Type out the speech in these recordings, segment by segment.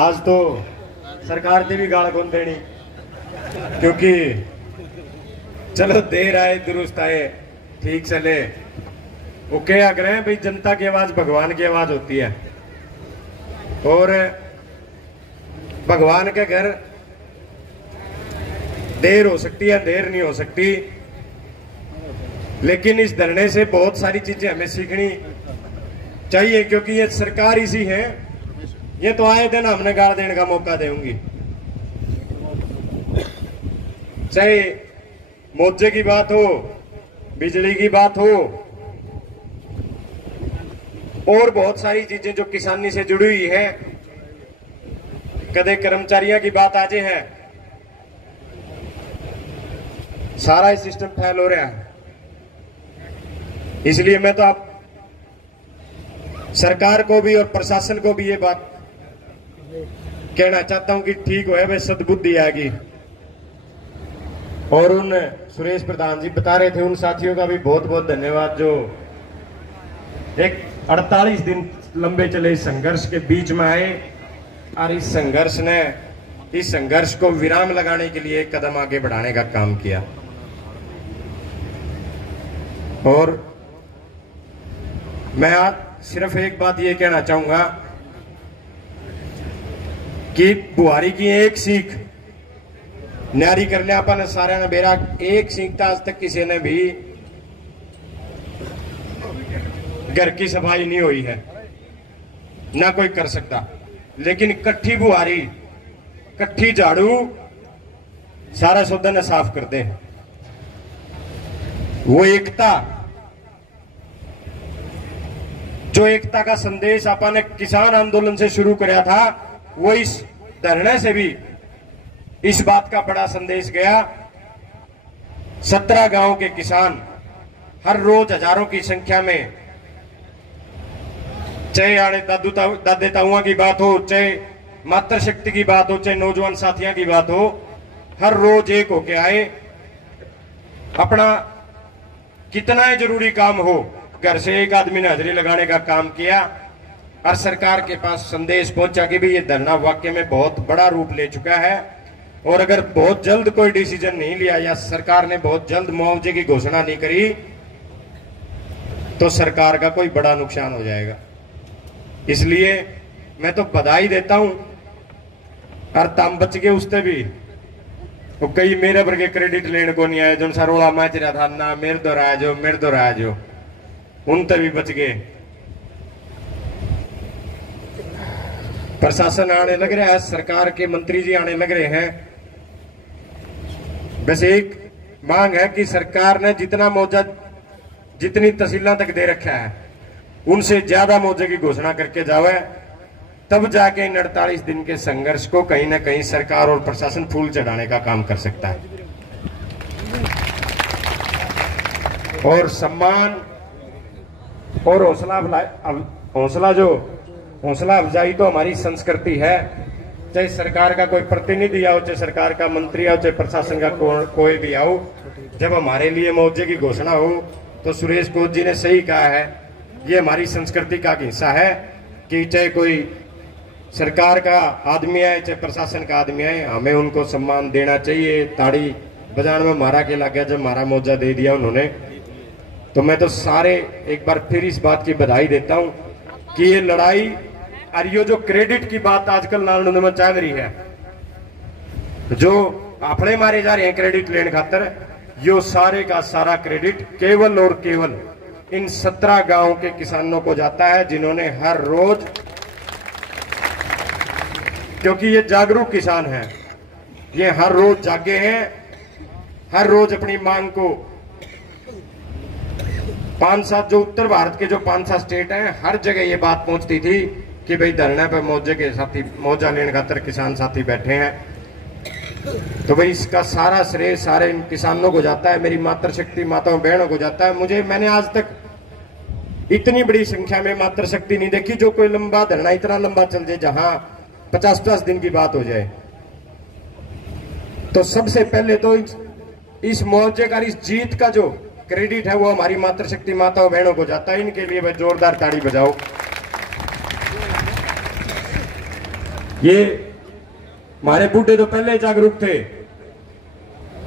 आज तो सरकार ने भी गाल कौन देनी, क्योंकि चलो देर आए दुरुस्त आए ठीक चले। वो क्या आग्रह है भाई, जनता की आवाज भगवान की आवाज होती है, और भगवान के घर देर हो सकती है, देर नहीं हो सकती, लेकिन इस धरने से बहुत सारी चीजें हमें सीखनी चाहिए, क्योंकि ये सरकार इसी है, ये तो आए दिन हमने गाड़ देने का मौका देंगी। चाहे मुआवजे की बात हो, बिजली की बात हो, और बहुत सारी चीजें जो किसानी से जुड़ी हुई है, कदे कर्मचारियों की बात आज है, सारा ही सिस्टम फेल हो रहा है। इसलिए मैं तो आप सरकार को भी और प्रशासन को भी ये बात कहना चाहता हूं कि ठीक हो भाई, सद्बुद्धि आएगी। और उन सुरेश प्रधान जी बता रहे थे, उन साथियों का भी बहुत बहुत धन्यवाद जो एक 48 दिन लंबे चले इस संघर्ष के बीच में आए और इस संघर्ष को विराम लगाने के लिए एक कदम आगे बढ़ाने का काम किया। और मैं आज सिर्फ एक बात ये कहना चाहूंगा कि बुहारी की एक सीख न्यारी कर लिया अपन सारे ने बेरा, एक सीख था आज तक किसी ने भी घर की सफाई नहीं हुई है, ना कोई कर सकता, लेकिन इकट्ठी बुहारी इकट्ठी झाड़ू सारा सौदा ने साफ कर दे। वो एकता, जो एकता का संदेश अपन ने किसान आंदोलन से शुरू किया था, वो इस धरने से भी इस बात का बड़ा संदेश गया। 17 गांव के किसान हर रोज हजारों की संख्या में, चाहे आने दादे ताऊआ की बात हो, चाहे मातृशक्ति की बात हो, चाहे नौजवान साथियों की बात हो, हर रोज एक होके आए। अपना कितना ही जरूरी काम हो, घर से एक आदमी ने हाजिरी लगाने का काम किया और सरकार के पास संदेश पहुंचा कि भी ये धरना वाकई में बहुत बड़ा रूप ले चुका है, और अगर बहुत जल्द कोई डिसीजन नहीं लिया या सरकार ने बहुत जल्द मुआवजे की घोषणा नहीं करी तो सरकार का कोई बड़ा नुकसान हो जाएगा। इसलिए मैं तो बधाई देता हूं, और तम बच के उससे भी वो कई मेरे पर के क्रेडिट लेने को नहीं आए, जो सरोला मैच रहा था ना मेरे दोहराया जो उन तक भी बच गए। प्रशासन आने लग रहा है, सरकार के मंत्री जी आने लग रहे हैं। बस एक मांग है कि सरकार ने जितना मुआवजा जितनी तहसीलों तक दे रखा है उनसे ज्यादा मुआवजे की घोषणा करके जावे, तब जाके इन 48 दिन के संघर्ष को कहीं ना कहीं सरकार और प्रशासन फूल चढ़ाने का काम कर सकता है। और सम्मान और हौसला अफजाई तो हमारी संस्कृति है। चाहे सरकार का कोई प्रतिनिधि आओ, चाहे सरकार का मंत्री आओ, चाहे प्रशासन का कोई भी आओ, जब हमारे लिए मुआवजे की घोषणा हो तो सुरेश कोच जी ने सही कहा है, ये हमारी संस्कृति का हिस्सा है कि चाहे कोई सरकार का आदमी आए, चाहे प्रशासन का आदमी आए, हमें उनको सम्मान देना चाहिए। ताड़ी बजाने में मारा के लग गया जब हमारा मुआवजा दे दिया उन्होंने। तो मैं तो सारे एक बार फिर इस बात की बधाई देता हूं कि ये लड़ाई और ये जो क्रेडिट की बात आजकल नालंदा में चल रही है, जो आफड़े मारे जा रहे हैं क्रेडिट लेने खातर, यो सारे का सारा क्रेडिट केवल और केवल इन 17 गांव के किसानों को जाता है, जिन्होंने हर रोज, क्योंकि ये जागरूक किसान हैं, ये हर रोज जागे हैं, हर रोज अपनी मांग को 5-7 जो उत्तर भारत के जो 5-7 स्टेट हैं, हर जगह ये बात पहुंचती थी कि भाई धरने पे मुआवजे के साथी, मुआवजा लेने खातर किसान साथी बैठे हैं। तो भाई इसका सारा श्रेय सारे इन किसानों को जाता है, मेरी मातृशक्ति माताओं बहनों को जाता है। मैंने आज तक इतनी बड़ी संख्या में मातृशक्ति नहीं देखी जो कोई लंबा धरना इतना लंबा चल जाए, जहां 50-50 दिन की बात हो जाए। तो सबसे पहले तो इस मुआवजे का, इस जीत का जो क्रेडिट है वो हमारी मातृशक्ति माताओं बहनों को जाता है। इनके लिए भाई जोरदार ताड़ी बजाओ। ये हमारे बूढ़े तो पहले जागरूक थे,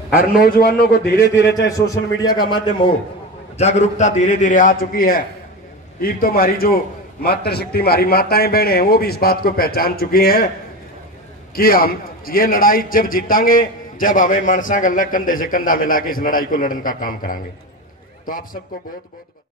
और नौजवानों को धीरे धीरे चाहे सोशल मीडिया का माध्यम हो, जागरूकता धीरे धीरे आ चुकी है। ये तो हमारी जो मातृशक्ति, हमारी माताएं बहनें हैं, वो भी इस बात को पहचान चुकी हैं कि हम ये लड़ाई जब जीतांगे जब हमें मानसा गल्ला कंधे से कंधा मिला के इस लड़ाई को लड़ने का काम करांगे। तो आप सबको बहुत बहुत